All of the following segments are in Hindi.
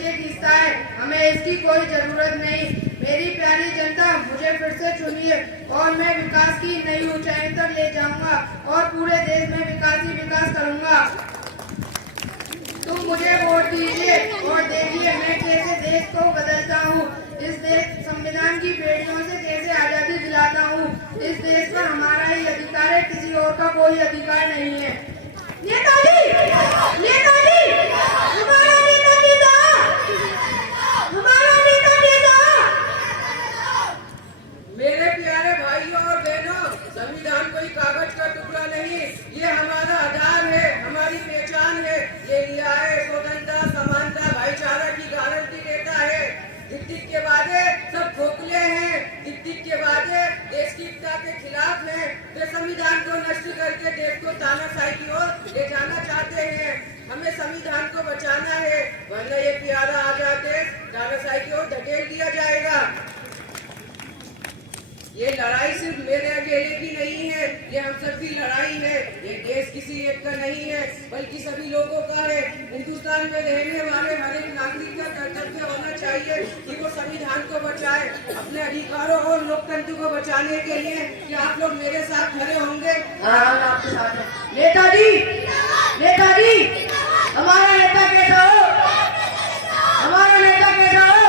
नीचे खींचता है। हमें इसकी कोई जरूरत नहीं। मेरी प्यारी जनता, मुझे फिर से चुनिए और मैं विकास की नई ऊंचाई तक ले जाऊंगा और पूरे देश में विकास ही विकास करूंगा। तुम मुझे वोट दीजिए और देखिए मैं कैसे देश को बदलता हूँ। इस देश संविधान की बेड़ियों से कैसे आजादी दिलाता हूँ। इस देश पर हमारा ही अधिकार है, किसी और का कोई अधिकार नहीं है। नेताजी, नेताजी, हमारा नेता जीता, हमारा नेता जीता। मेरे प्यारे भाइयों और बहनों, संविधान कोई कागज का टुकड़ा नहीं, ये हमारा आधार है, हमारी पहचान है। ये न्याय, स्वतंत्रता, समानता, भाईचारा की गारंटी देता है। दिख के वादे सब खोखले हैं, दिख के वादे देश की एकता के खिलाफ हैं। वे संविधान को नष्ट करके देश को तानाशाही की ओर ले जाना चाहते हैं। हमें संविधान को बचाना है, वरना ये प्यारा आजाद देश तानाशाही की ओर धकेल दिया जाएगा। ये लड़ाई सिर्फ मेरे अकेले की नहीं है, ये हम सब की लड़ाई है। ये देश किसी एक का नहीं है, बल्कि सभी लोगों का है। हिंदुस्तान में रहने वाले हर एक नागरिक का कर्तव्य होना चाहिए कि वो संविधान को बचाए, अपने अधिकारों और लोकतंत्र को बचाने के लिए। क्या आप लोग मेरे साथ खड़े होंगे? हाँ, आपके साथ हैं। नेताजी, नेताजी, हमारा नेता कैसा हो? हमारा नेता कैसा हो?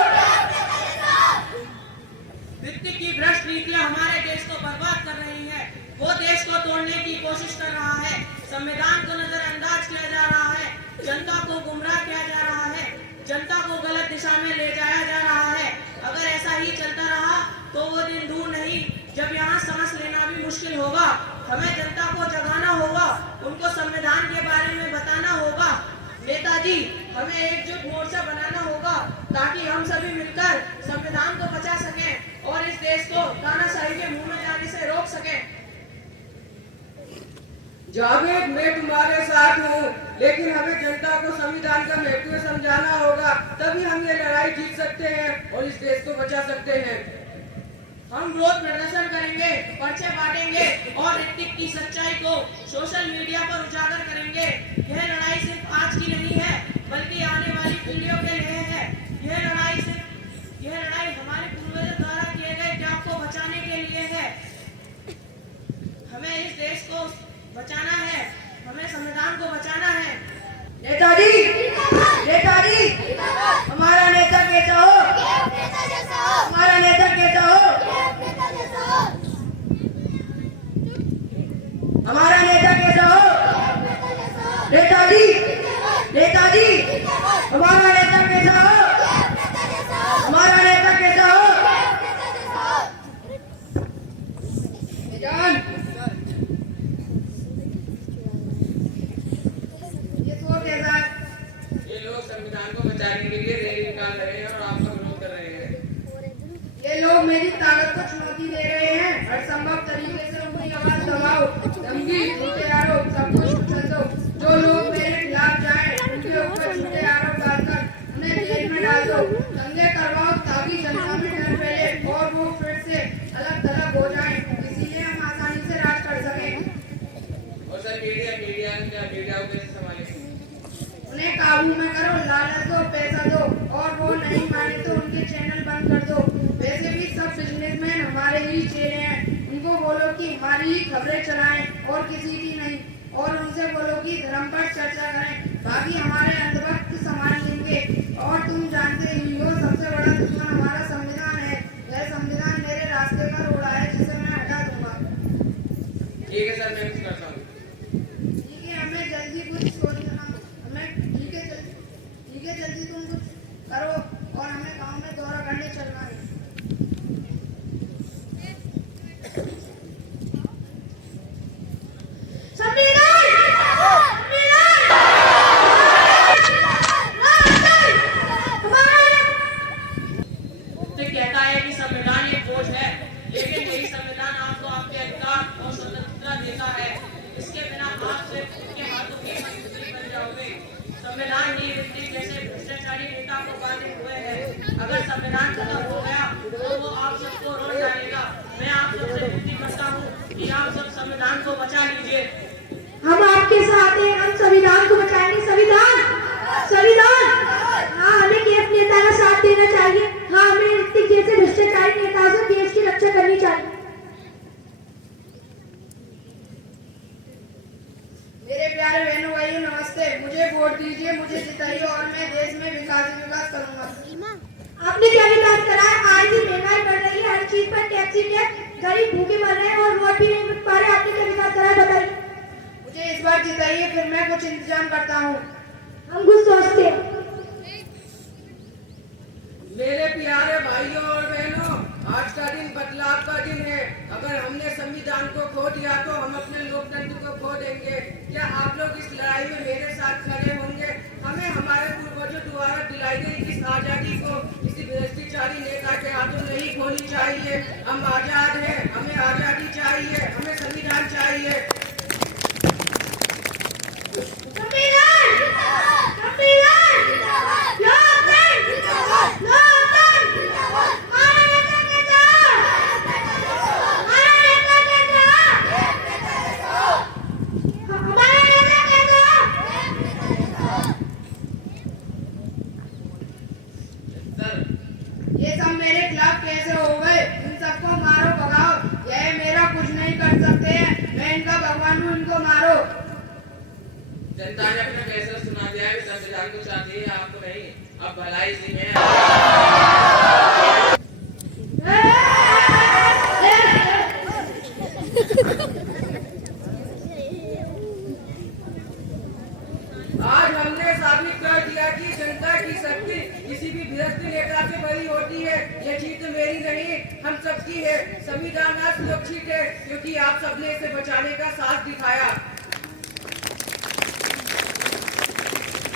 वित्त की भ्रष्ट नीतियां हमारे देश को बर्बाद कर रही है। वो देश को तोड़ने की कोशिश कर रहा है। संविधान को नजरअंदाज किया जा रहा है, जनता को गुमराह किया जा रहा है, जनता को गलत दिशा में ले जाया जा रहा है। अगर ऐसा ही चलता रहा तो वो दिन दूर नहीं जब यहाँ सांस लेना भी मुश्किल होगा। हमें जनता को जगाना होगा, उनको संविधान के बारे में बताना होगा। नेताजी, हमें एकजुट मोर्चा बनाना होगा ताकि हम सभी मिलकर संविधान को बचा सकें और इस देश को तानाशाही के मुंह में जाने से रोक सकें। जावेद, मैं तुम्हारे साथ हूँ, लेकिन हमें जनता को संविधान का महत्व समझाना होगा, तभी हम ये लड़ाई जीत सकते हैं और इस देश को बचा सकते हैं। हम रोज प्रदर्शन करेंगे, पर्चे बांटेंगे और ऋतिक की सच्चाई को सोशल मीडिया पर उजागर करेंगे। यह लड़ाई सिर्फ आज की नहीं है, बल्कि आने वाली पीढ़ियों के लिए है। यह लड़ाई हमारे पूर्वजों द्वारा किए गए त्याग को बचाने के लिए है। हमें इस देश को बचाना है, हमें संविधान को बचाना है। नेताजी, नेताजी, हमारा नेता कैसा हो? हमारा नेता कैसा हो? हमारा नेता कैसा हो? नेताजी, नेताजी, हमारा नेता कैसा हो? हमारा नेता कैसा हो? जान, ये तो कैसा? ये लोग संविधान को बचाने के लिए रैली निकाल रहे हैं और आपका विरोध कर रहे हैं। ये लोग मेरी ताकत को चुनौती दे रहे हैं। हर संभव तरीके से अपनी आवाज दबाओ, धमकी, झूठे आरोप, सब कुछ कुचल दो। जो लोग मेरे खिलाफ जाएं, उनके ऊपर झूठे आरोप डालकर उन्हें जेल में डाल दो। दंगे करवाओ ताकि जनता में डर फैले और वो फिर से अलग थलग हो जाएं। इसीलिए हम आसानी से राज कर सकें। और सर, मीडिया को कैसे संभालेंगे? उन्हें काबू में करो, लालच दो, पैसा दो और वो नहीं माने तो उनके चैनल बंद कर दो। वैसे भी सब बिजनेसमैन हमारे ही चेहरे हैं। उनको बोलो कि हमारी ही खबरें चलाएं और किसी की नहीं, और उनसे बोलो कि धर्म पर चर्चा करें, बाकी हमारे अंधभक्त संभाल लेंगे। और तुम जानते ही हो सबसे बड़ा दुश्मन हमारा संविधान है। यह संविधान मेरे रास्ते का रोड़ा है जिसे मैं हटा दूंगा। ठीक है सर, मैं कुछ करता हूँ। ठीक है, हमें जल्दी कुछ सोचना, हमें ठीक है जल्दी तुम कुछ करो और हमें गांव में दौरा करने चलना है। संविधान! संविधान! चीज पर टैक्स ही टैक्स, गरीब भूखे मर रहे हैं और वोट भी नहीं मिल पा रहे। आपने क्या विकास करा है बताइए। मुझे इस बार जिताइए, फिर मैं कुछ इंतजाम करता हूँ। हम कुछ सोचते हैं। मेरे प्यारे भाइयों और बहनों, आज का दिन बदलाव का दिन है। अगर हमने संविधान को खो दिया तो हम अपने लोकतंत्र को खो देंगे। क्या आप लोग इस लड़ाई में मेरे साथ खड़े होंगे? हमें हमारे पूर्वजों द्वारा दिलाई गई इस आजादी को किसी भ्रष्टाचारी नेता के हाथों नहीं खोनी चाहिए। हम आजाद हैं, हमें आजादी चाहिए, हमें संविधान चाहिए। ये सब मेरे खिलाफ कैसे हो गए? इन सबको मारो, भगाओ। यह मेरा कुछ नहीं कर सकते हैं। मैं इनका भगवान हूँ, इनको मारो। जनता ने अपना फैसला सुना दिया है। संविधान को चाहती है, आपको नहीं। अब भलाई इसी में है। आज हमने साबित कर दिया कि जनता की शक्ति किसी भी भ्रष्ट नेता से बड़ी होती है। ये जीत मेरी नहीं, हम सबकी है। संविधान आज सुरक्षित है क्योंकि आप सबने इसे बचाने का साथ दिखाया।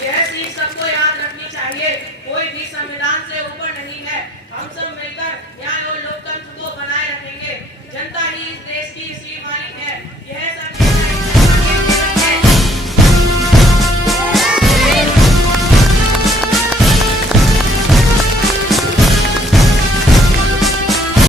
यह सीख सबको याद रखनी चाहिए। कोई